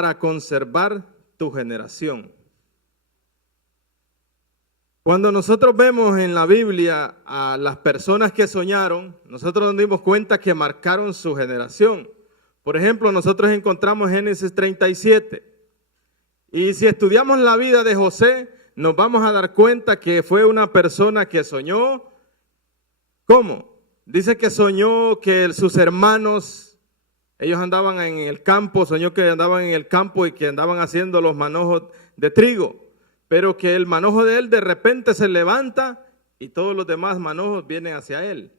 para conservar tu generación. Cuando nosotros vemos en la Biblia a las personas que soñaron, nosotros nos dimos cuenta que marcaron su generación. Por ejemplo, nosotros encontramos Génesis 37. Y si estudiamos la vida de José, nos vamos a dar cuenta que fue una persona que soñó. ¿Cómo? Dice que soñó que sus hermanos, ellos andaban en el campo, soñó que andaban en el campo y que andaban haciendo los manojos de trigo. Pero que el manojo de él de repente se levanta y todos los demás manojos vienen hacia él.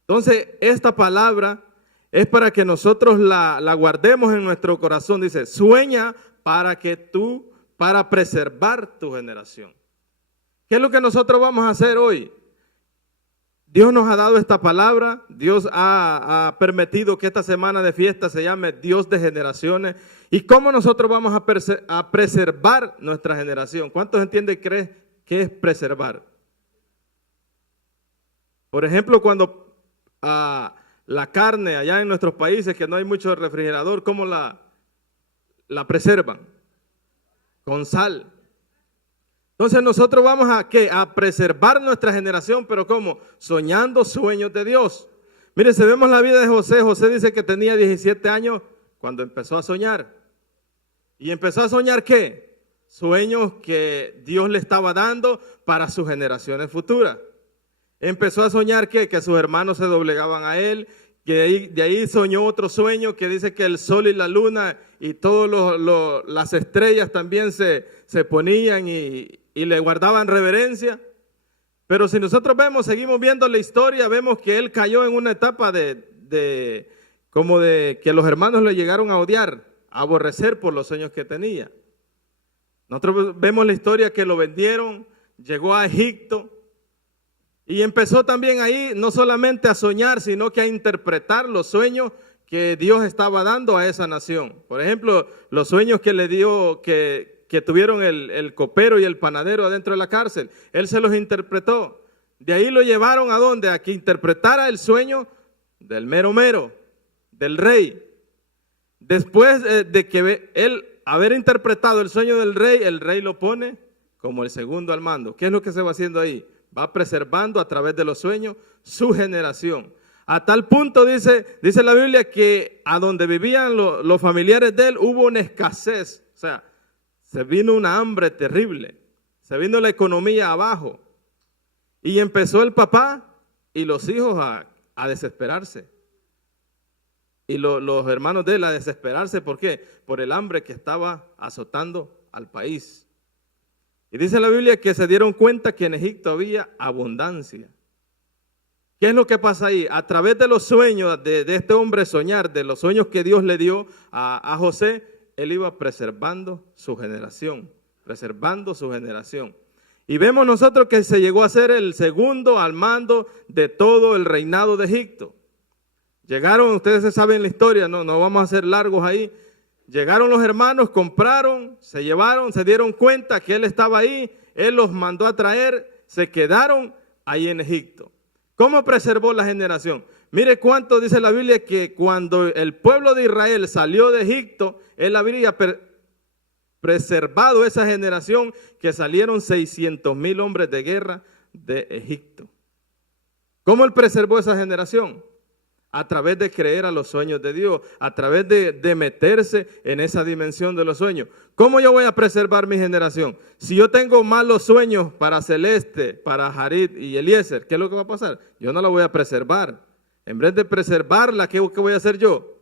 Entonces, esta palabra es para que nosotros la guardemos en nuestro corazón. Dice, sueña para preservar tu generación. ¿Qué es lo que nosotros vamos a hacer hoy? Dios nos ha dado esta palabra, Dios ha permitido que esta semana de fiesta se llame Dios de generaciones. ¿Y cómo nosotros vamos a preservar nuestra generación? ¿Cuántos entienden y creen que es preservar? Por ejemplo, cuando la carne allá en nuestros países, que no hay mucho refrigerador, ¿cómo la preservan? Con sal. Entonces nosotros vamos a preservar nuestra generación, pero ¿cómo? Soñando sueños de Dios. Mire, si vemos la vida de José, José dice que tenía 17 años cuando empezó a soñar. ¿Y empezó a soñar qué? Sueños que Dios le estaba dando para sus generaciones futuras. Empezó a soñar ¿qué? Que sus hermanos se doblegaban a él, que de ahí soñó otro sueño que dice que el sol y la luna y todas las estrellas también se ponían y le guardaban reverencia. Pero si nosotros seguimos viendo la historia, vemos que él cayó en una etapa de que los hermanos le llegaron a odiar, a aborrecer por los sueños que tenía. Nosotros vemos la historia que lo vendieron, llegó a Egipto y empezó también ahí no solamente a soñar, sino que a interpretar los sueños que Dios estaba dando a esa nación. Por ejemplo, los sueños que le dio, que tuvieron el copero y el panadero adentro de la cárcel, él se los interpretó. De ahí lo llevaron ¿a dónde? A que interpretara el sueño del mero, del rey. Después de que él haber interpretado el sueño del rey, el rey lo pone como el segundo al mando. ¿Qué es lo que se va haciendo ahí? Va preservando a través de los sueños su generación. A tal punto dice la Biblia que a donde vivían los familiares de él hubo una escasez. O sea, se vino una hambre terrible. Se vino la economía abajo. Y empezó el papá y los hijos a desesperarse. Y los hermanos de él a desesperarse. ¿Por qué? Por el hambre que estaba azotando al país. Y dice la Biblia que se dieron cuenta que en Egipto había abundancia. ¿Qué es lo que pasa ahí? A través de los sueños de este hombre soñar, de los sueños que Dios le dio a José, él iba preservando su generación, Y vemos nosotros que se llegó a ser el segundo al mando de todo el reinado de Egipto. Llegaron, ustedes se saben la historia, no vamos a ser largos ahí. Llegaron los hermanos, compraron, se llevaron, se dieron cuenta que él estaba ahí, él los mandó a traer, se quedaron ahí en Egipto. ¿Cómo preservó la generación? Mire cuánto dice la Biblia que cuando el pueblo de Israel salió de Egipto, él habría preservado esa generación que salieron 600,000 hombres de guerra de Egipto. ¿Cómo él preservó esa generación? A través de creer a los sueños de Dios, a través de meterse en esa dimensión de los sueños. ¿Cómo yo voy a preservar mi generación? Si yo tengo malos sueños para Celeste, para Jarid y Eliezer, ¿qué es lo que va a pasar? Yo no la voy a preservar. En vez de preservarla, ¿qué voy a hacer yo?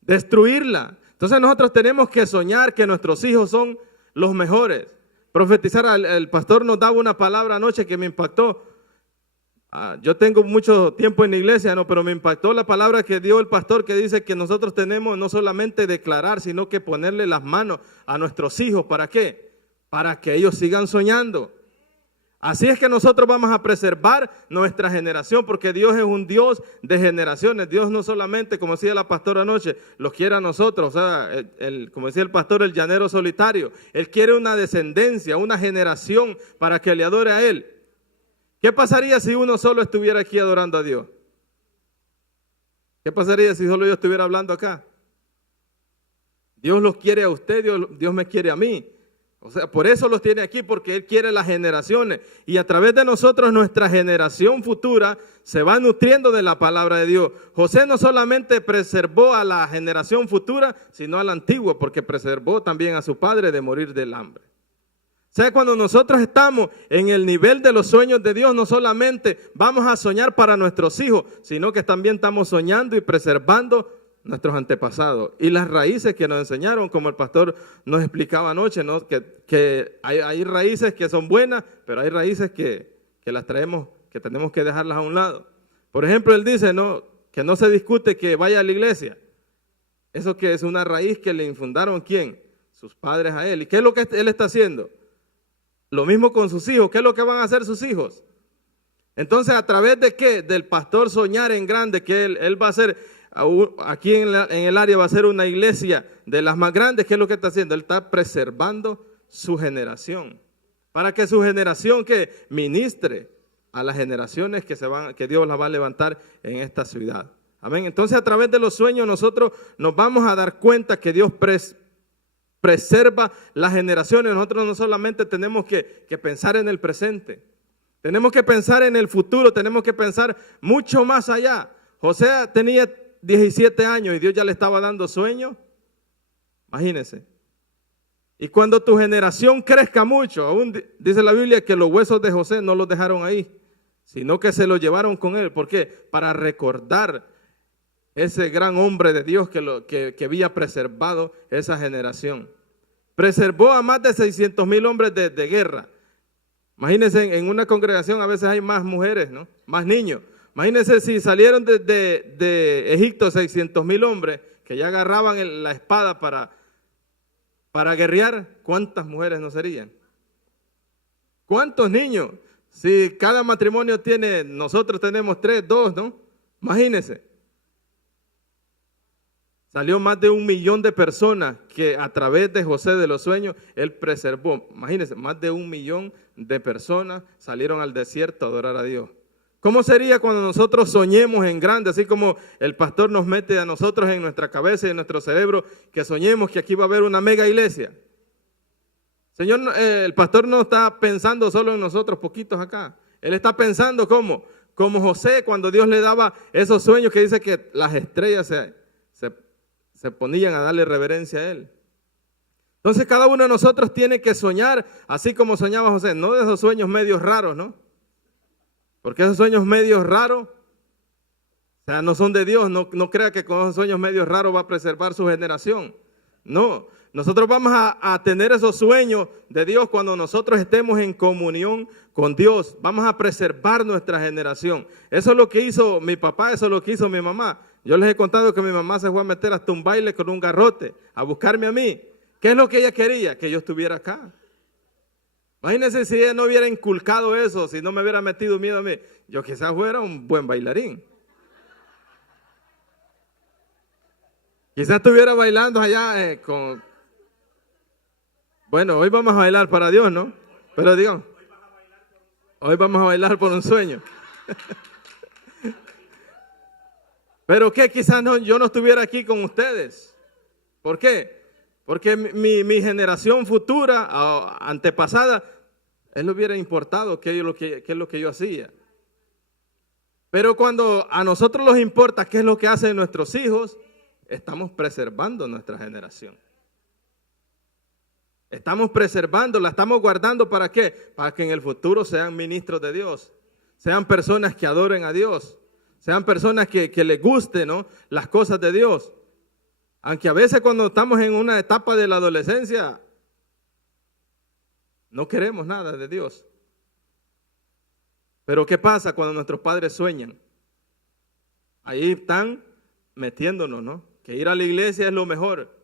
Destruirla. Entonces nosotros tenemos que soñar que nuestros hijos son los mejores. Profetizar, el pastor nos daba una palabra anoche que me impactó. Yo tengo mucho tiempo en la iglesia, pero me impactó la palabra que dio el pastor que dice que nosotros tenemos no solamente declarar, sino que ponerle las manos a nuestros hijos. ¿Para qué? Para que ellos sigan soñando. Así es que nosotros vamos a preservar nuestra generación, porque Dios es un Dios de generaciones. Dios no solamente, como decía la pastora anoche, los quiere a nosotros, o sea, como decía el pastor, el llanero solitario. Él quiere una descendencia, una generación para que le adore a Él. ¿Qué pasaría si uno solo estuviera aquí adorando a Dios? ¿Qué pasaría si solo yo estuviera hablando acá? Dios los quiere a usted, Dios me quiere a mí. O sea, por eso los tiene aquí, porque Él quiere las generaciones. Y a través de nosotros, nuestra generación futura se va nutriendo de la palabra de Dios. José no solamente preservó a la generación futura, sino a la antigua, porque preservó también a su padre de morir del hambre. O sea, cuando nosotros estamos en el nivel de los sueños de Dios, no solamente vamos a soñar para nuestros hijos, sino que también estamos soñando y preservando nuestros antepasados y las raíces que nos enseñaron, como el pastor nos explicaba anoche, ¿no? que hay raíces que son buenas, pero hay raíces que las traemos, que tenemos que dejarlas a un lado. Por ejemplo, él dice, ¿no?, que no se discute que vaya a la iglesia. Eso que es una raíz que le infundaron, ¿quién? Sus padres a él. ¿Y qué es lo que él está haciendo? Lo mismo con sus hijos. ¿Qué es lo que van a hacer sus hijos? Entonces, ¿a través de qué? Del pastor soñar en grande, que él va a hacer. Aquí en el área va a ser una iglesia de las más grandes. ¿Qué es lo que está haciendo? Él está preservando su generación, para que su generación que ministre a las generaciones que Dios las va a levantar en esta ciudad. Amén. Entonces, a través de los sueños nosotros nos vamos a dar cuenta que Dios preserva las generaciones. Nosotros no solamente tenemos que pensar en el presente, tenemos que pensar en el futuro, tenemos que pensar mucho más allá. José tenía 17 años y Dios ya le estaba dando sueños. Imagínense. Y cuando tu generación crezca mucho, aún dice la Biblia que los huesos de José no los dejaron ahí, sino que se los llevaron con él. ¿Por qué? Para recordar ese gran hombre de Dios que había preservado esa generación. Preservó a más de 600,000 hombres de guerra. Imagínense, en una congregación a veces hay más mujeres, ¿no?, más niños. Imagínense si salieron de Egipto 600,000 hombres que ya agarraban la espada para guerrear, ¿cuántas mujeres no serían? ¿Cuántos niños? Si cada matrimonio nosotros tenemos 3, 2, ¿no? Imagínense. Salió más de 1,000,000 de personas que a través de José de los sueños, él preservó. Imagínense, más de 1,000,000 de personas salieron al desierto a adorar a Dios. ¿Cómo sería cuando nosotros soñemos en grande, así como el pastor nos mete a nosotros en nuestra cabeza y en nuestro cerebro, que soñemos que aquí va a haber una mega iglesia? Señor, el pastor no está pensando solo en nosotros, poquitos acá. Él está pensando como José, cuando Dios le daba esos sueños que dice que las estrellas se ponían a darle reverencia a él. Entonces cada uno de nosotros tiene que soñar así como soñaba José, no de esos sueños medios raros, ¿no? Porque esos sueños medios raros, o sea, no son de Dios. No crea que con esos sueños medios raros va a preservar su generación. No, nosotros vamos a tener esos sueños de Dios cuando nosotros estemos en comunión con Dios. Vamos a preservar nuestra generación. Eso es lo que hizo mi papá, eso es lo que hizo mi mamá. Yo les he contado que mi mamá se fue a meter hasta un baile con un garrote a buscarme a mí. ¿Qué es lo que ella quería? Que yo estuviera acá. Imagínense si ella no hubiera inculcado eso, si no me hubiera metido miedo a mí. Yo quizás fuera un buen bailarín. Quizás estuviera bailando allá Bueno, hoy vamos a bailar para Dios, ¿no? Pero digamos, hoy vamos a bailar por un sueño. Pero que quizás yo no estuviera aquí con ustedes. ¿Por qué? Porque mi generación futura, antepasada, él le hubiera importado qué es lo que yo hacía. Pero cuando a nosotros nos importa qué es lo que hacen nuestros hijos, estamos preservando nuestra generación. Estamos preservando, la estamos guardando, ¿para qué? Para que en el futuro sean ministros de Dios, sean personas que adoren a Dios, sean personas que les gusten, ¿no?, las cosas de Dios. Aunque a veces cuando estamos en una etapa de la adolescencia, no queremos nada de Dios. Pero ¿qué pasa cuando nuestros padres sueñan? Ahí están metiéndonos, ¿no? Que ir a la iglesia es lo mejor,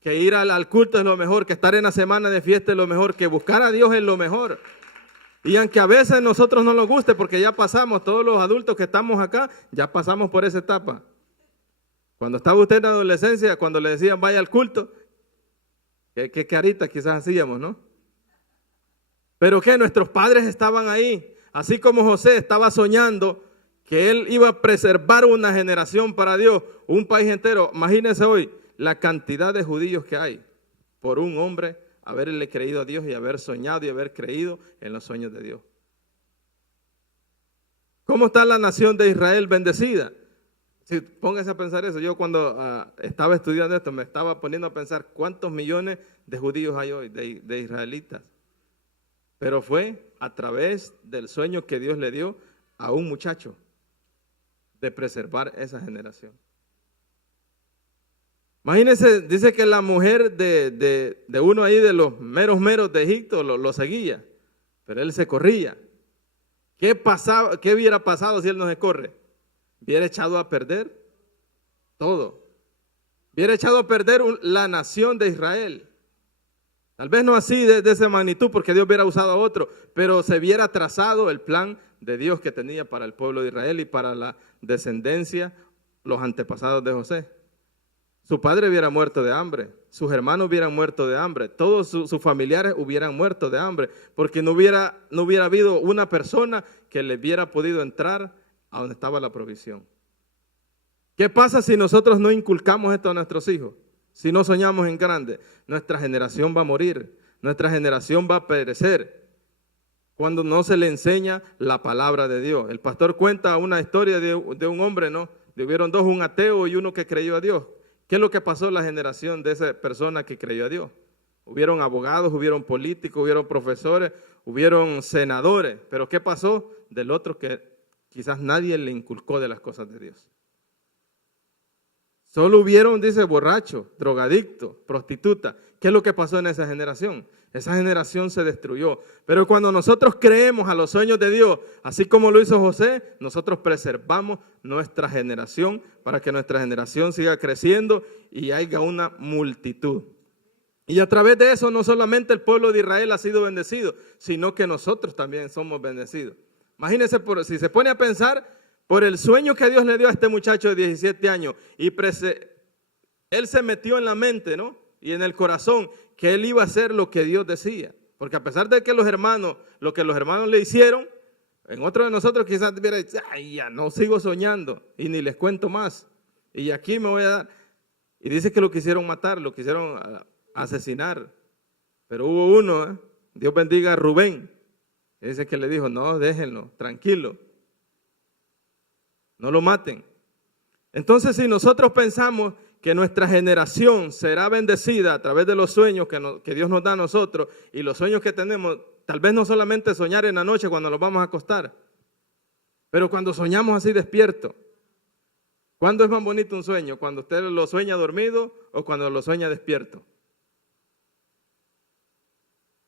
que ir al culto es lo mejor, que estar en la semana de fiesta es lo mejor, que buscar a Dios es lo mejor. Y aunque a veces a nosotros no nos guste, porque ya pasamos, todos los adultos que estamos acá, ya pasamos por esa etapa. Cuando estaba usted en la adolescencia, cuando le decían vaya al culto, qué carita quizás hacíamos, ¿no? Pero que nuestros padres estaban ahí, así como José estaba soñando que él iba a preservar una generación para Dios, un país entero. Imagínense hoy, la cantidad de judíos que hay por un hombre haberle creído a Dios y haber soñado y haber creído en los sueños de Dios. ¿Cómo está la nación de Israel bendecida? Si póngase a pensar eso. Yo cuando estaba estudiando esto me estaba poniendo a pensar cuántos millones de judíos hay hoy, de israelitas. Pero fue a través del sueño que Dios le dio a un muchacho de preservar esa generación. Imagínense, dice que la mujer de uno ahí de los meros de Egipto lo seguía, pero él se corría. ¿Qué hubiera pasado si él no se corre? Hubiera echado a perder todo. Hubiera echado a perder la nación de Israel. Tal vez no así de esa magnitud, porque Dios hubiera usado a otro, pero se hubiera trazado el plan de Dios que tenía para el pueblo de Israel y para la descendencia, los antepasados de José. Su padre hubiera muerto de hambre, sus hermanos hubieran muerto de hambre, todos sus familiares hubieran muerto de hambre, porque no hubiera habido una persona que le hubiera podido entrar a donde estaba la provisión. ¿Qué pasa si nosotros no inculcamos esto a nuestros hijos? Si no soñamos en grande, nuestra generación va a morir, nuestra generación va a perecer cuando no se le enseña la palabra de Dios. El pastor cuenta una historia de un hombre, ¿no? Hubieron dos, un ateo y uno que creyó a Dios. ¿Qué es lo que pasó en la generación de esa persona que creyó a Dios? Hubieron abogados, hubieron políticos, hubieron profesores, hubieron senadores. Pero ¿qué pasó del otro que quizás nadie le inculcó de las cosas de Dios? Solo hubieron, dice, borrachos, drogadictos, prostitutas. ¿Qué es lo que pasó en esa generación? Esa generación se destruyó. Pero cuando nosotros creemos a los sueños de Dios, así como lo hizo José, nosotros preservamos nuestra generación para que nuestra generación siga creciendo y haya una multitud. Y a través de eso no solamente el pueblo de Israel ha sido bendecido, sino que nosotros también somos bendecidos. Imagínense, si se pone a pensar, por el sueño que Dios le dio a este muchacho de 17 años, y él se metió en la mente, ¿no? Y en el corazón, que él iba a hacer lo que Dios decía. Porque a pesar de que lo que los hermanos le hicieron, en otro de nosotros quizás hubiera dicho, ay, ya no sigo soñando y ni les cuento más. Y aquí me voy a dar. Y dice que lo quisieron matar, lo quisieron asesinar. Pero hubo uno, Dios bendiga a Rubén, y dice que le dijo, no, déjenlo, tranquilo. No lo maten. Entonces, si nosotros pensamos que nuestra generación será bendecida a través de los sueños que Dios nos da a nosotros y los sueños que tenemos, tal vez no solamente soñar en la noche cuando nos vamos a acostar, pero cuando soñamos así despierto. ¿Cuándo es más bonito un sueño? ¿Cuando usted lo sueña dormido o cuando lo sueña despierto?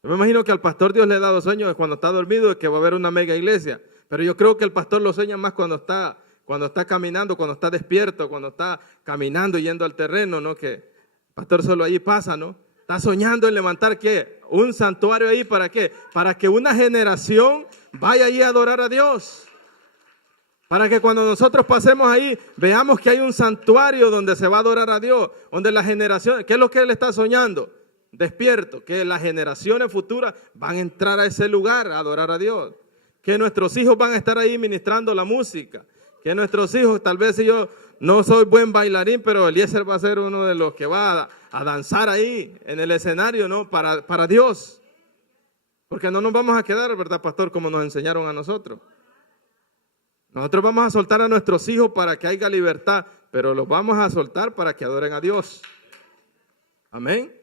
Yo me imagino que al pastor Dios le ha dado sueños cuando está dormido, que va a haber una mega iglesia, pero yo creo que el pastor lo sueña más cuando está caminando, cuando está despierto, cuando está caminando y yendo al terreno, ¿no? Que el pastor solo ahí pasa, ¿no? Está soñando en levantar, ¿qué? Un santuario ahí, ¿para qué? Para que una generación vaya ahí a adorar a Dios. Para que cuando nosotros pasemos ahí, veamos que hay un santuario donde se va a adorar a Dios, donde la generación, ¿qué es lo que él está soñando? Despierto, que las generaciones futuras van a entrar a ese lugar a adorar a Dios. Que nuestros hijos van a estar ahí ministrando la música. Que nuestros hijos, tal vez si yo no soy buen bailarín, pero Eliezer va a ser uno de los que va a danzar ahí en el escenario, ¿no? Para Dios. Porque no nos vamos a quedar, ¿verdad, pastor? Como nos enseñaron a nosotros. Nosotros vamos a soltar a nuestros hijos para que haya libertad, pero los vamos a soltar para que adoren a Dios. Amén.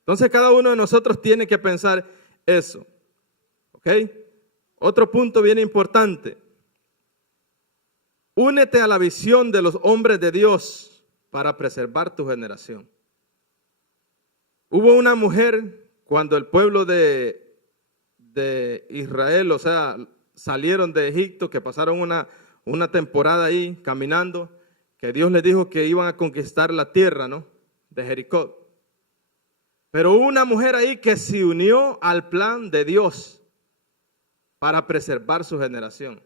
Entonces cada uno de nosotros tiene que pensar eso. ¿Ok? Otro punto bien importante. Únete a la visión de los hombres de Dios para preservar tu generación. Hubo una mujer cuando el pueblo de Israel, o sea, salieron de Egipto, que pasaron una temporada ahí caminando, que Dios les dijo que iban a conquistar la tierra, ¿no? De Jericó. Pero hubo una mujer ahí que se unió al plan de Dios para preservar su generación.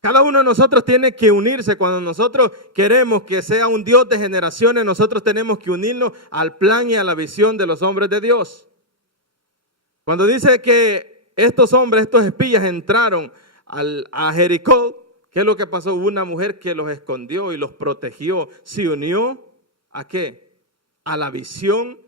Cada uno de nosotros tiene que unirse. Cuando nosotros queremos que sea un Dios de generaciones, nosotros tenemos que unirnos al plan y a la visión de los hombres de Dios. Cuando dice que estos hombres, estos espías entraron a Jericó, ¿qué es lo que pasó? Hubo una mujer que los escondió y los protegió, se unió ¿A qué? A la visión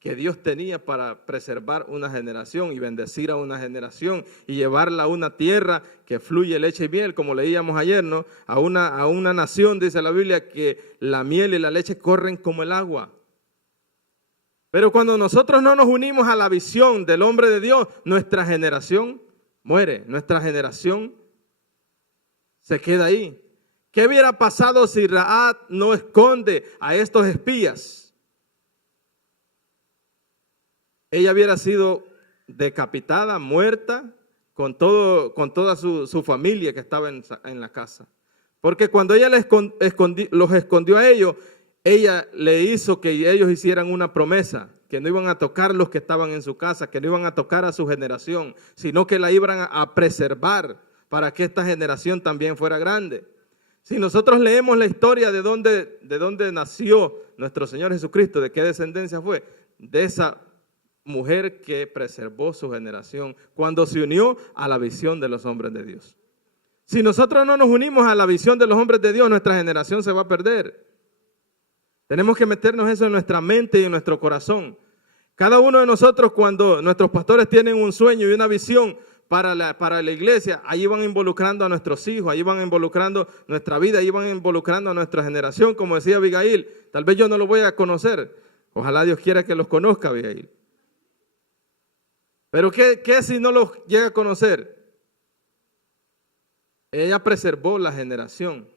que Dios tenía para preservar una generación y bendecir a una generación y llevarla a una tierra que fluye leche y miel, como leíamos ayer, ¿no? A una nación, dice la Biblia, que la miel y la leche corren como el agua. Pero cuando nosotros no nos unimos a la visión del hombre de Dios, nuestra generación muere, nuestra generación se queda ahí. ¿Qué hubiera pasado si Rahab no esconde a estos espías? Ella hubiera sido decapitada, muerta, con toda su familia que estaba en la casa. Porque cuando ella los escondió a ellos, ella le hizo que ellos hicieran una promesa, que no iban a tocar los que estaban en su casa, que no iban a tocar a su generación, sino que la iban a preservar para que esta generación también fuera grande. Si nosotros leemos la historia de dónde nació nuestro Señor Jesucristo, de qué descendencia fue, de esa mujer que preservó su generación cuando se unió a la visión de los hombres de Dios. Si nosotros no nos unimos a la visión de los hombres de Dios, nuestra generación se va a perder. Tenemos que meternos eso en nuestra mente y en nuestro corazón. Cada uno de nosotros, cuando nuestros pastores tienen un sueño y una visión para la iglesia, ahí van involucrando a nuestros hijos, ahí van involucrando nuestra vida, ahí van involucrando a nuestra generación, como decía Abigail. Tal vez yo no lo voy a conocer, ojalá Dios quiera que los conozca, Abigail. Pero ¿qué si no los llega a conocer? Ella preservó la generación.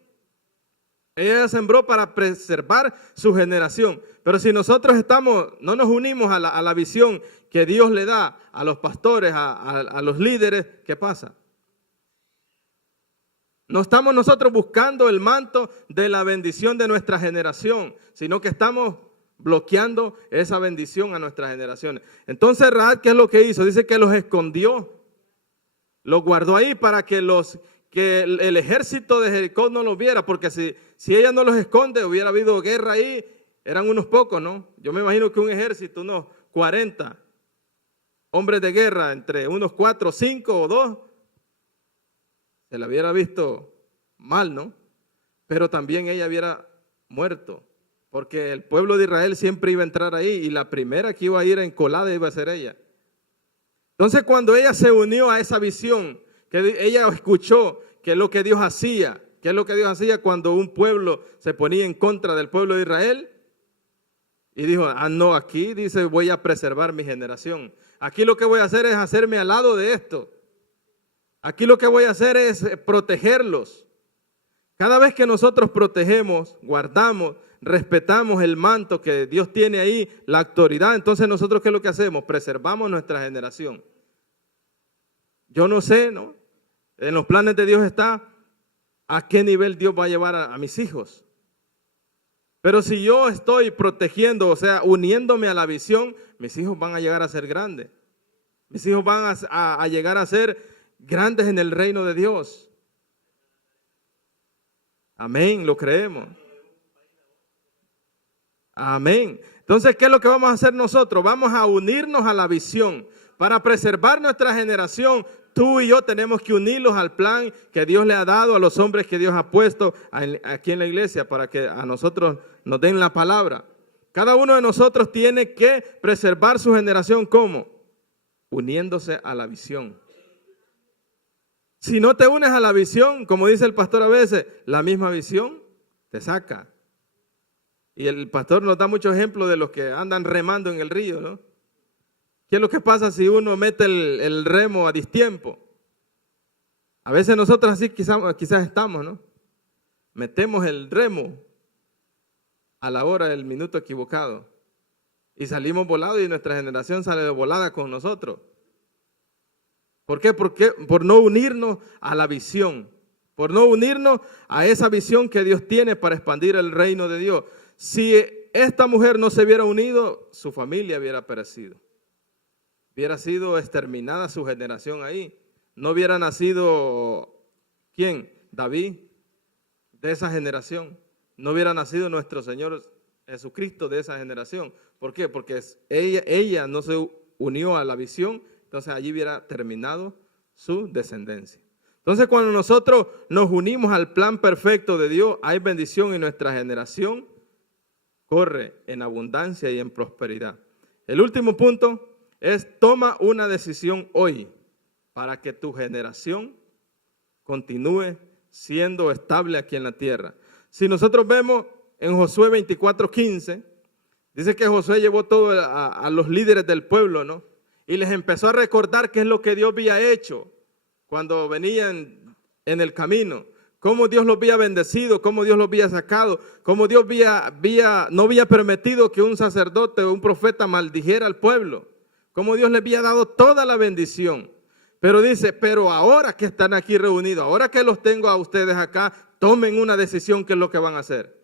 Ella sembró para preservar su generación. Pero si nosotros no nos unimos a la visión que Dios le da a los pastores, a los líderes, ¿qué pasa? No estamos nosotros buscando el manto de la bendición de nuestra generación, sino que estamos bloqueando esa bendición a nuestras generaciones. Entonces Rahab, ¿qué es lo que hizo? Dice que los escondió, los guardó ahí para que el ejército de Jericó no los viera, porque si ella no los esconde, hubiera habido guerra ahí, eran unos pocos, ¿no? Yo me imagino que un ejército, unos 40 hombres de guerra, entre unos 4, 5 o 2, se la hubiera visto mal, ¿no? Pero también ella hubiera muerto. Porque el pueblo de Israel siempre iba a entrar ahí y la primera que iba a ir encolada iba a ser ella. Entonces cuando ella se unió a esa visión, que ella escuchó qué es lo que Dios hacía, qué es lo que Dios hacía cuando un pueblo se ponía en contra del pueblo de Israel, y dijo, no, aquí dice voy a preservar mi generación. Aquí lo que voy a hacer es hacerme al lado de esto. Aquí lo que voy a hacer es protegerlos. Cada vez que nosotros protegemos, guardamos, respetamos el manto que Dios tiene ahí, la autoridad, entonces nosotros ¿qué es lo que hacemos? Preservamos nuestra generación. Yo no sé, ¿no? En los planes de Dios está a qué nivel Dios va a llevar a mis hijos. Pero si yo estoy protegiendo, o sea, uniéndome a la visión, mis hijos van a llegar a ser grandes. Mis hijos van a llegar a ser grandes en el reino de Dios. Amén, lo creemos. Amén. Entonces, ¿qué es lo que vamos a hacer nosotros? Vamos a unirnos a la visión. Para preservar nuestra generación, tú y yo tenemos que unirnos al plan que Dios le ha dado a los hombres que Dios ha puesto aquí en la iglesia para que a nosotros nos den la palabra. Cada uno de nosotros tiene que preservar su generación. ¿Cómo? Uniéndose a la visión. Si no te unes a la visión, como dice el pastor a veces, la misma visión te saca. Y el pastor nos da muchos ejemplos de los que andan remando en el río, ¿no? ¿Qué es lo que pasa si uno mete el remo a distiempo? A veces nosotros así quizás estamos, ¿no? Metemos el remo a la hora del minuto equivocado y salimos volados y nuestra generación sale volada con nosotros. ¿Por qué? Por no unirnos a la visión, por no unirnos a esa visión que Dios tiene para expandir el reino de Dios. Si esta mujer no se hubiera unido, su familia hubiera perecido. Hubiera sido exterminada su generación ahí. No hubiera nacido, ¿quién? David, de esa generación. No hubiera nacido nuestro Señor Jesucristo de esa generación. ¿Por qué? Porque ella no se unió a la visión, entonces allí hubiera terminado su descendencia. Entonces cuando nosotros nos unimos al plan perfecto de Dios, hay bendición en nuestra generación. corre en abundancia y en prosperidad. El último punto es: toma una decisión hoy para que tu generación continúe siendo estable aquí en la tierra. Si nosotros vemos en Josué 24:15, dice que Josué llevó todo a los líderes del pueblo, ¿no? Y les empezó a recordar qué es lo que Dios había hecho cuando venían en el camino, cómo Dios los había bendecido, cómo Dios los había sacado, cómo Dios no había permitido que un sacerdote o un profeta maldijera al pueblo, cómo Dios les había dado toda la bendición. Pero dice: pero ahora que están aquí reunidos, ahora que los tengo a ustedes acá, tomen una decisión. ¿Qué es lo que van a hacer?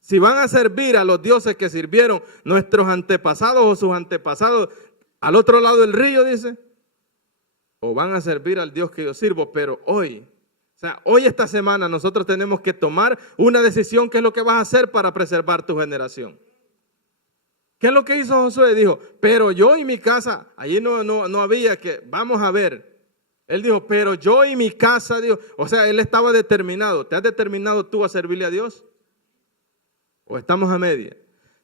Si van a servir a los dioses que sirvieron nuestros antepasados o sus antepasados al otro lado del río, dice, o van a servir al Dios que yo sirvo. Pero hoy, hoy esta semana nosotros tenemos que tomar una decisión. ¿Qué es lo que vas a hacer para preservar tu generación? ¿Qué es lo que hizo Josué? Dijo: pero yo y mi casa, allí no había que, vamos a ver. Él dijo: pero yo y mi casa, dijo, o sea, él estaba determinado. ¿Te has determinado tú a servirle a Dios? ¿O estamos a media?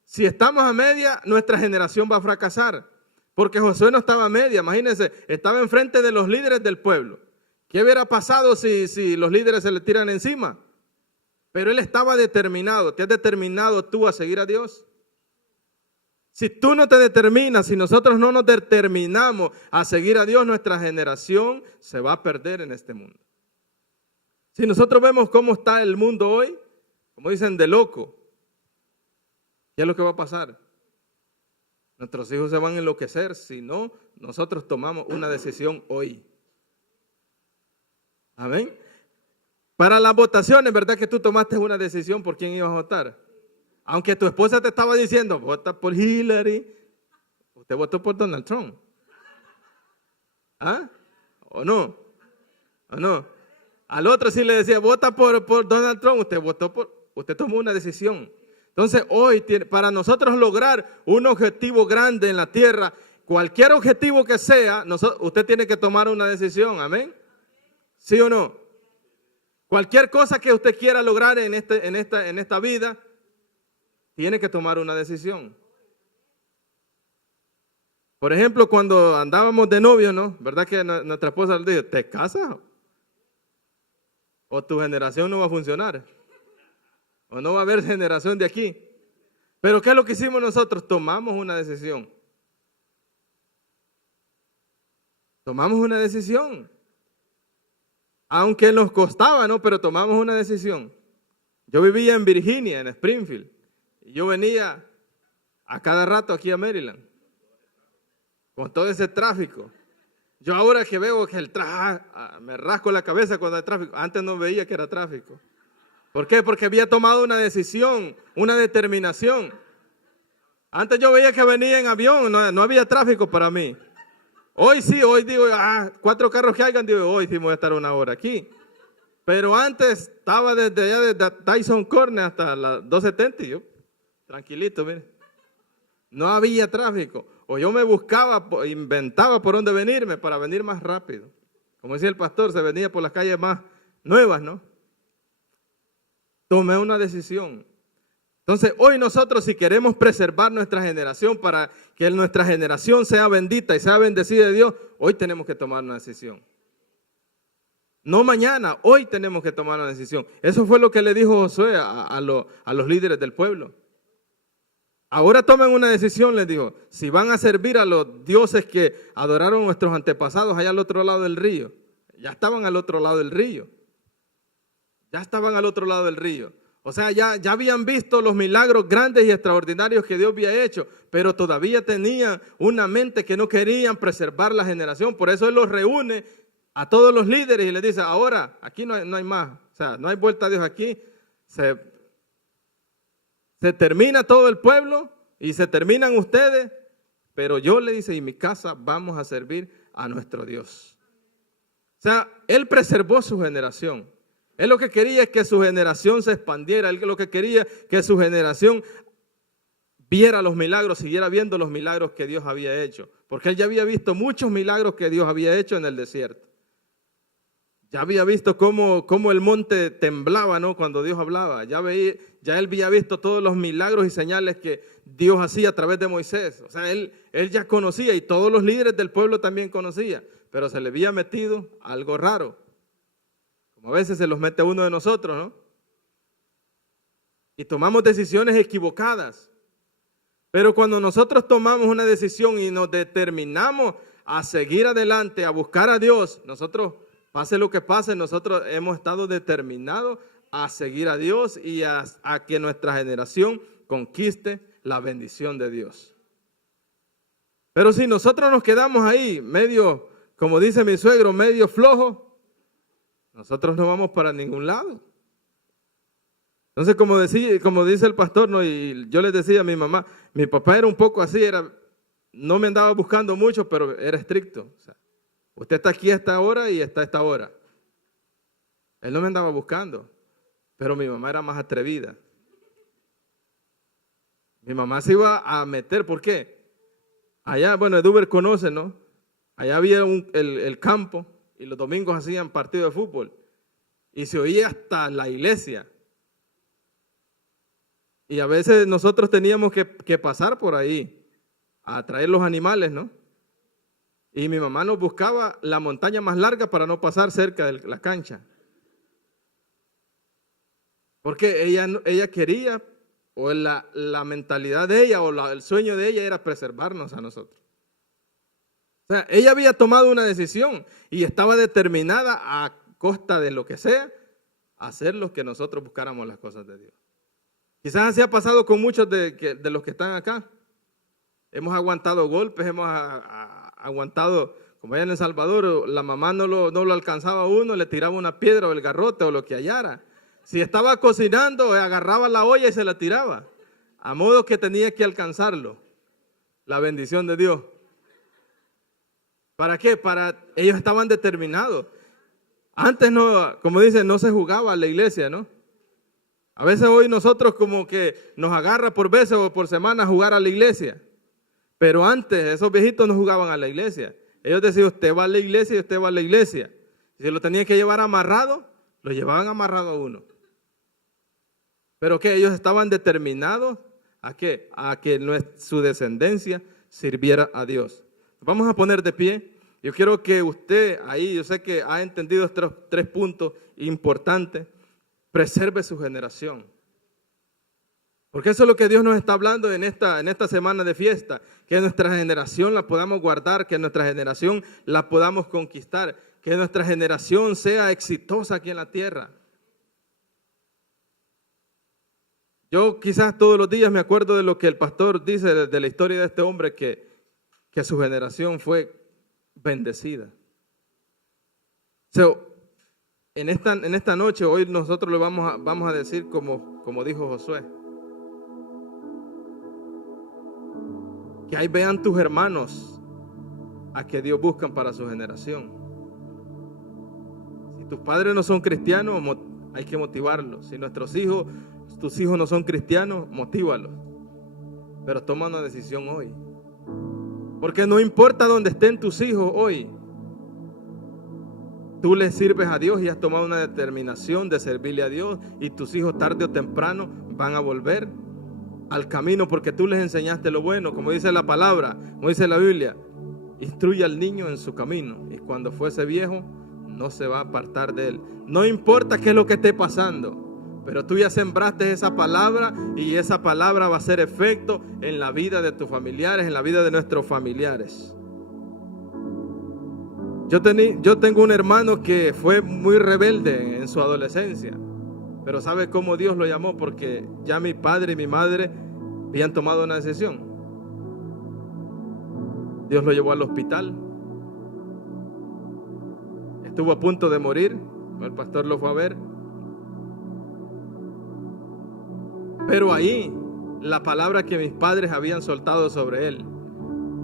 Si estamos a media, nuestra generación va a fracasar. Porque Josué no estaba a media, imagínense, estaba enfrente de los líderes del pueblo. ¿Qué hubiera pasado si los líderes se le tiran encima? Pero él estaba determinado. ¿Te has determinado tú a seguir a Dios? Si tú no te determinas, si nosotros no nos determinamos a seguir a Dios, nuestra generación se va a perder en este mundo. Si nosotros vemos cómo está el mundo hoy, como dicen, de loco, ¿qué es lo que va a pasar? Nuestros hijos se van a enloquecer si no nosotros tomamos una decisión hoy. Amén. Para las votaciones, ¿verdad que tú tomaste una decisión por quién ibas a votar? Aunque tu esposa te estaba diciendo: vota por Hillary, usted votó por Donald Trump. ¿Ah? ¿O no? ¿O no? Al otro sí le decía: vota por Donald Trump, usted tomó una decisión. Entonces hoy, para nosotros lograr un objetivo grande en la tierra, cualquier objetivo que sea, usted tiene que tomar una decisión. ¿Amén? ¿Sí o no? Cualquier cosa que usted quiera lograr en esta vida, tiene que tomar una decisión. Por ejemplo, cuando andábamos de novio, ¿no? ¿Verdad que nuestra esposa le dijo: ¿te casas? O tu generación no va a funcionar. O no va a haber generación de aquí. Pero ¿qué es lo que hicimos nosotros? Tomamos una decisión. Tomamos una decisión. Aunque nos costaba, ¿no? Pero tomamos una decisión. Yo vivía en Virginia, en Springfield. Y yo venía a cada rato aquí a Maryland. Con todo ese tráfico. Yo ahora que veo que me rasco la cabeza cuando hay tráfico. Antes no veía que era tráfico. ¿Por qué? Porque había tomado una decisión, una determinación. Antes yo veía que venía en avión, no había tráfico para mí. Hoy sí, hoy digo, 4 carros que hayan, digo, hoy sí voy a estar 1 hora aquí. Pero antes estaba desde allá, desde Tyson Corner hasta las 270 y yo, tranquilito, mire. No había tráfico. O yo me buscaba, inventaba por dónde venirme para venir más rápido. Como decía el pastor, se venía por las calles más nuevas, ¿no? Tomé una decisión. Entonces, hoy nosotros, si queremos preservar nuestra generación para que nuestra generación sea bendita y sea bendecida de Dios, hoy tenemos que tomar una decisión. No mañana, hoy tenemos que tomar una decisión. Eso fue lo que le dijo Josué a los líderes del pueblo. Ahora tomen una decisión, les dijo. Si van a servir a los dioses que adoraron nuestros antepasados allá al otro lado del río, ya estaban al otro lado del río. Ya estaban al otro lado del río. O sea, ya habían visto los milagros grandes y extraordinarios que Dios había hecho, pero todavía tenían una mente que no querían preservar la generación. Por eso Él los reúne a todos los líderes y les dice: ahora, aquí no hay más. O sea, no hay vuelta a Dios aquí. Se termina todo el pueblo y se terminan ustedes, pero yo, le dice, y mi casa vamos a servir a nuestro Dios. O sea, Él preservó su generación. Él lo que quería es que su generación se expandiera. Él lo que quería que su generación viera los milagros, siguiera viendo los milagros que Dios había hecho. Porque Él ya había visto muchos milagros que Dios había hecho en el desierto. Ya había visto cómo el monte temblaba, ¿no? Cuando Dios hablaba. Ya él había visto todos los milagros y señales que Dios hacía a través de Moisés. O sea, él ya conocía, y todos los líderes del pueblo también conocían, pero se le había metido algo raro, como a veces se los mete a uno de nosotros, ¿no? Y tomamos decisiones equivocadas. Pero cuando nosotros tomamos una decisión y nos determinamos a seguir adelante, a buscar a Dios, nosotros, pase lo que pase, nosotros hemos estado determinados a seguir a Dios y a que nuestra generación conquiste la bendición de Dios. Pero si nosotros nos quedamos ahí, medio, como dice mi suegro, medio flojo, nosotros no vamos para ningún lado. Entonces, como dice el pastor, ¿no? Y yo les decía a mi mamá, mi papá era un poco así, no me andaba buscando mucho, pero era estricto. O sea, usted está aquí a esta hora y está a esta hora. Él no me andaba buscando, pero mi mamá era más atrevida. Mi mamá se iba a meter, ¿por qué? Allá, bueno, Eduber conoce, ¿no? Allá había el campo y los domingos hacían partido de fútbol y se oía hasta la iglesia. Y a veces nosotros teníamos que pasar por ahí a traer los animales, ¿no? Y mi mamá nos buscaba la montaña más larga para no pasar cerca de la cancha. Porque ella quería, o la mentalidad de ella, o el sueño de ella era preservarnos a nosotros. O sea, ella había tomado una decisión y estaba determinada a costa de lo que sea, a hacer lo que nosotros buscáramos las cosas de Dios. Quizás así ha pasado con muchos de los que están acá. Hemos aguantado golpes, hemos aguantado, como allá en El Salvador, la mamá no lo alcanzaba a uno, le tiraba una piedra o el garrote o lo que hallara. Si estaba cocinando, agarraba la olla y se la tiraba, a modo que tenía que alcanzarlo. La bendición de Dios. ¿Para qué? Ellos estaban determinados. Antes no, como dicen, no se jugaba a la iglesia, ¿no? A veces hoy nosotros como que nos agarra por veces o por semana jugar a la iglesia. Pero antes esos viejitos no jugaban a la iglesia. Ellos decían, usted va a la iglesia y usted va a la iglesia. Si lo tenían que llevar amarrado, lo llevaban amarrado a uno. Pero que ellos estaban determinados ¿a qué? A que su descendencia sirviera a Dios. Vamos a poner de pie. Yo quiero que usted ahí, yo sé que ha entendido estos 3 puntos importantes. Preserve su generación. Porque eso es lo que Dios nos está hablando en esta semana de fiesta. Que nuestra generación la podamos guardar, que nuestra generación la podamos conquistar, que nuestra generación sea exitosa aquí en la tierra. Yo quizás todos los días me acuerdo de lo que el pastor dice de la historia de este hombre, que su generación fue bendecida. En esta noche, hoy nosotros le vamos a decir como dijo Josué, que ahí vean tus hermanos a que Dios buscan para su generación. Si tus padres no son cristianos, hay que motivarlos. Si tus hijos no son cristianos, motívalos. Pero toma una decisión hoy. Porque no importa dónde estén tus hijos hoy, tú les sirves a Dios y has tomado una determinación de servirle a Dios, y tus hijos tarde o temprano van a volver al camino porque tú les enseñaste lo bueno, como dice la palabra, como dice la Biblia, instruye al niño en su camino y cuando fuese viejo no se va a apartar de él. No importa qué es lo que esté pasando, pero tú ya sembraste esa palabra y esa palabra va a hacer efecto en la vida de tus familiares, en la vida de nuestros familiares. Yo tengo un hermano que fue muy rebelde en su adolescencia, pero ¿sabe cómo Dios lo llamó? Porque ya mi padre y mi madre habían tomado una decisión. Dios lo llevó al hospital. Estuvo a punto de morir. El pastor lo fue a ver. Pero ahí, la palabra que mis padres habían soltado sobre él,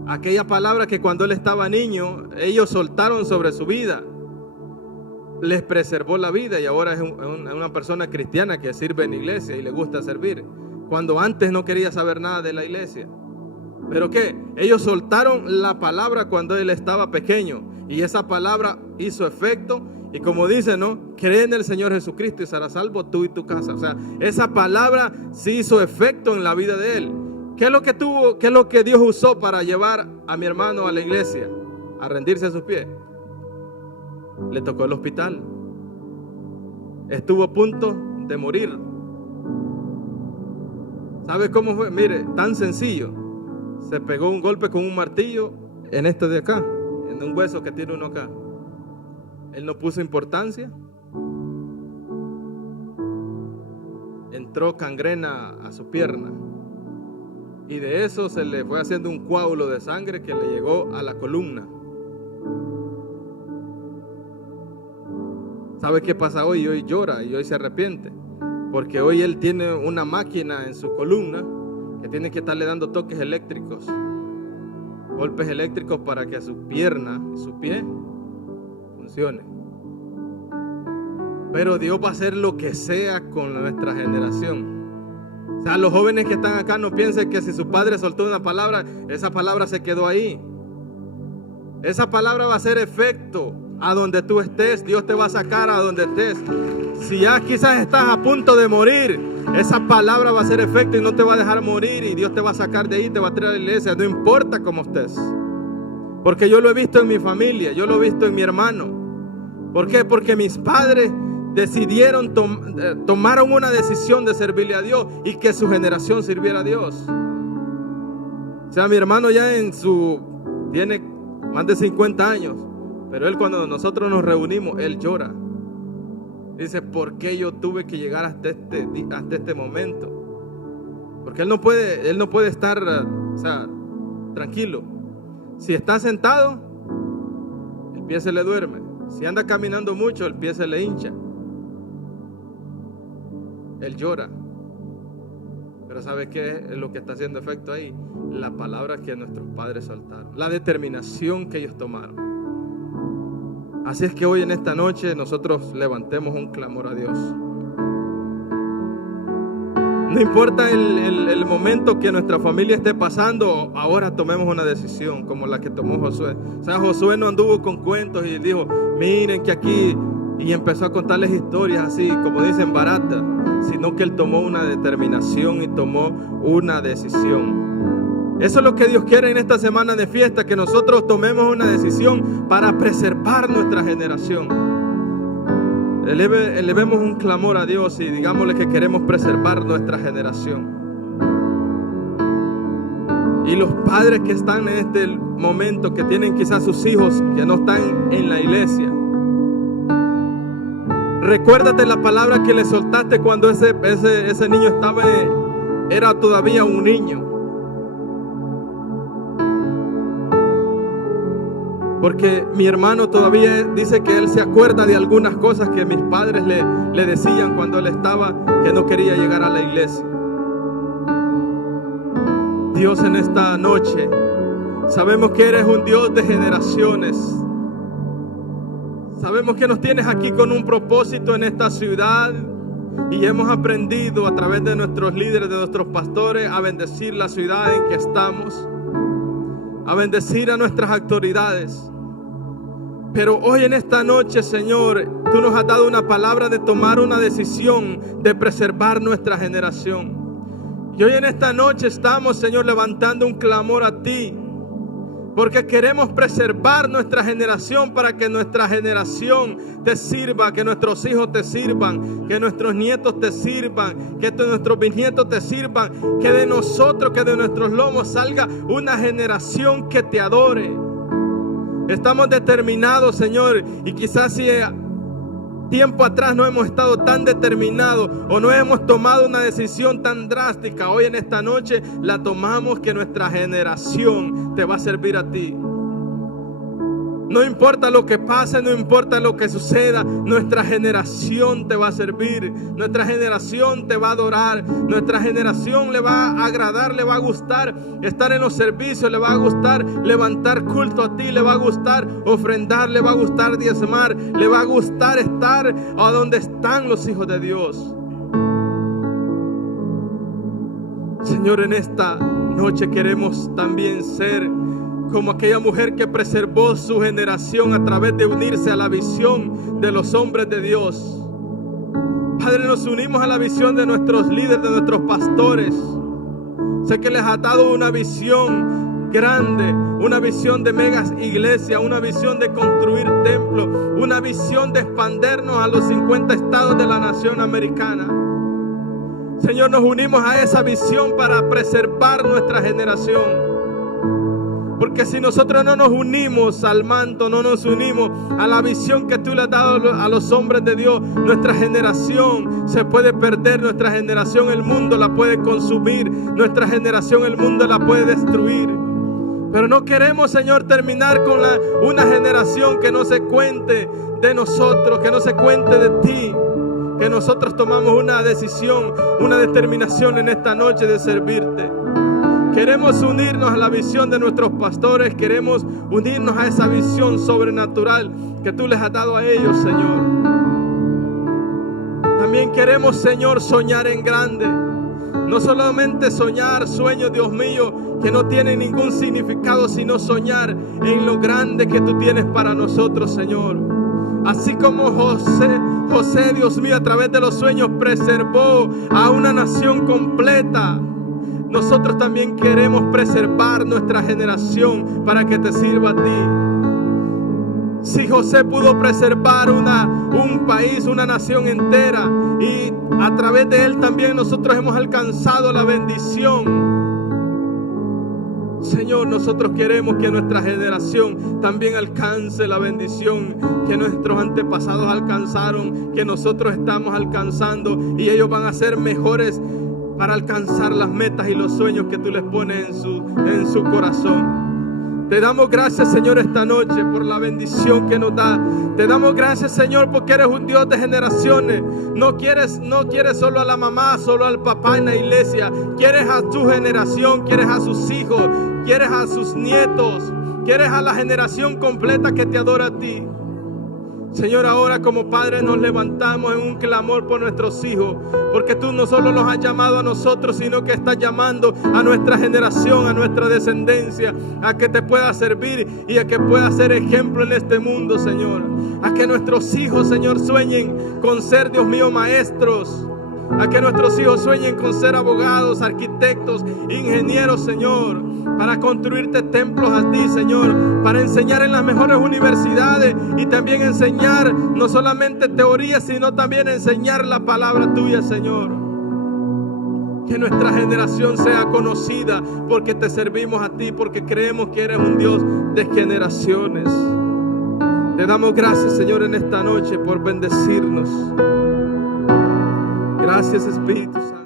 aquella palabra que cuando él estaba niño, ellos soltaron sobre su vida, les preservó la vida y ahora es una persona cristiana que sirve en la iglesia y le gusta servir, cuando antes no quería saber nada de la iglesia. ¿Pero qué? Ellos soltaron la palabra cuando él estaba pequeño y esa palabra hizo efecto Y como dice, ¿no? Cree en el Señor Jesucristo y serás salvo tú y tu casa. O sea, esa palabra sí hizo efecto en la vida de él. ¿Qué es lo que tuvo? ¿Qué es lo que Dios usó para llevar a mi hermano a la iglesia? A rendirse a sus pies. Le tocó el hospital. Estuvo a punto de morir. ¿Sabe cómo fue? Mire, tan sencillo. Se pegó un golpe con un martillo en este de acá, en un hueso que tiene uno acá. Él no puso importancia. Entró gangrena a su pierna. Y de eso se le fue haciendo un coágulo de sangre que le llegó a la columna. ¿Sabe qué pasa hoy? Hoy llora y hoy se arrepiente. Porque hoy él tiene una máquina en su columna que tiene que estarle dando toques eléctricos. Golpes eléctricos para que su pierna y su pie funcione. Pero Dios va a hacer lo que sea con nuestra generación. O sea, los jóvenes que están acá no piensen que si su padre soltó una palabra, esa palabra se quedó ahí. Esa palabra va a hacer efecto a donde tú estés. Dios te va a sacar a donde estés. Si ya quizás estás a punto de morir, esa palabra va a hacer efecto y no te va a dejar morir. Y Dios te va a sacar de ahí, te va a traer a la iglesia. No importa cómo estés. Porque yo lo he visto en mi familia, yo lo he visto en mi hermano. ¿Por qué? Porque mis padres decidieron, tomaron una decisión de servirle a Dios y que su generación sirviera a Dios. O sea, mi hermano ya tiene más de 50 años, pero él cuando nosotros nos reunimos, él llora. Dice, ¿por qué yo tuve que llegar hasta este momento? Porque él no puede estar, tranquilo. Si está sentado, el pie se le duerme. Si anda caminando mucho, el pie se le hincha. Él llora. Pero ¿sabe qué es lo que está haciendo efecto ahí? La palabra que nuestros padres soltaron, la determinación que ellos tomaron. Así es que hoy en esta noche nosotros levantemos un clamor a Dios. No importa el momento que nuestra familia esté pasando, ahora tomemos una decisión como la que tomó Josué. O sea, Josué no anduvo con cuentos y dijo, miren que aquí, y empezó a contarles historias así, como dicen, baratas, sino que él tomó una determinación y tomó una decisión. Eso es lo que Dios quiere en esta semana de fiesta, que nosotros tomemos una decisión para preservar nuestra generación. Elevemos un clamor a Dios y digámosle que queremos preservar nuestra generación. Y los padres que están en este momento, que tienen quizás sus hijos que no están en la iglesia, recuérdate la palabra que le soltaste cuando ese niño era todavía un niño. Porque mi hermano todavía dice que él se acuerda de algunas cosas que mis padres le decían cuando él que no quería llegar a la iglesia. Dios, en esta noche, sabemos que eres un Dios de generaciones. Sabemos que nos tienes aquí con un propósito en esta ciudad. Y hemos aprendido a través de nuestros líderes, de nuestros pastores, a bendecir la ciudad en que estamos, a bendecir a nuestras autoridades. Pero hoy en esta noche, Señor, tú nos has dado una palabra de tomar una decisión de preservar nuestra generación. Y hoy en esta noche estamos, Señor, levantando un clamor a ti, porque queremos preservar nuestra generación para que nuestra generación te sirva, que nuestros hijos te sirvan, que nuestros nietos te sirvan, que nuestros bisnietos te sirvan, que de nosotros, que de nuestros lomos salga una generación que te adore. Estamos determinados, Señor, y quizás si tiempo atrás no hemos estado tan determinados o no hemos tomado una decisión tan drástica, hoy en esta noche la tomamos, que nuestra generación te va a servir a ti. No importa lo que pase, no importa lo que suceda, nuestra generación te va a servir, nuestra generación te va a adorar, nuestra generación le va a agradar, le va a gustar estar en los servicios, le va a gustar levantar culto a ti, le va a gustar ofrendar, le va a gustar diezmar, le va a gustar estar a donde están los hijos de Dios. Señor, en esta noche queremos también ser como aquella mujer que preservó su generación a través de unirse a la visión de los hombres de Dios. Padre, nos unimos a la visión de nuestros líderes, de nuestros pastores. Sé que les ha dado una visión grande, una visión de megas iglesias, una visión de construir templos, una visión de expandernos a los 50 estados de la nación americana. Señor, nos unimos a esa visión para preservar nuestra generación. Porque si nosotros no nos unimos al manto, no nos unimos a la visión que tú le has dado a los hombres de Dios, nuestra generación se puede perder, nuestra generación el mundo la puede consumir, nuestra generación el mundo la puede destruir. Pero no queremos, Señor, terminar con una generación que no se cuente de nosotros, que no se cuente de ti, que nosotros tomamos una decisión, una determinación en esta noche de servirte. Queremos unirnos a la visión de nuestros pastores, queremos unirnos a esa visión sobrenatural que tú les has dado a ellos, Señor. También queremos, Señor, soñar en grande. No solamente soñar sueños, Dios mío, que no tienen ningún significado, sino soñar en lo grande que tú tienes para nosotros, Señor. Así como José, Dios mío, a través de los sueños preservó a una nación completa. Nosotros también queremos preservar nuestra generación para que te sirva a ti. Si José pudo preservar un país, una nación entera, y a través de él también nosotros hemos alcanzado la bendición. Señor, nosotros queremos que nuestra generación también alcance la bendición que nuestros antepasados alcanzaron, que nosotros estamos alcanzando, y ellos van a ser mejores para alcanzar las metas y los sueños que tú les pones en su corazón. Te damos gracias, Señor, esta noche por la bendición que nos da. Te damos gracias, Señor, porque eres un Dios de generaciones. No quieres solo a la mamá, solo al papá en la iglesia. Quieres a tu generación, quieres a sus hijos, quieres a sus nietos, quieres a la generación completa que te adora a ti. Señor, ahora como padres nos levantamos en un clamor por nuestros hijos, porque tú no solo nos has llamado a nosotros, sino que estás llamando a nuestra generación, a nuestra descendencia, a que te pueda servir y a que pueda ser ejemplo en este mundo, Señor. A que nuestros hijos, Señor, sueñen con ser, Dios mío, maestros. A que nuestros hijos sueñen con ser abogados, arquitectos, ingenieros, Señor, para construirte templos a ti, Señor, para enseñar en las mejores universidades y también enseñar no solamente teoría, sino también enseñar la palabra tuya, Señor. Que nuestra generación sea conocida porque te servimos a ti, porque creemos que eres un Dios de generaciones. Te damos gracias, Señor, en esta noche por bendecirnos. Gracias, Espíritu Santo.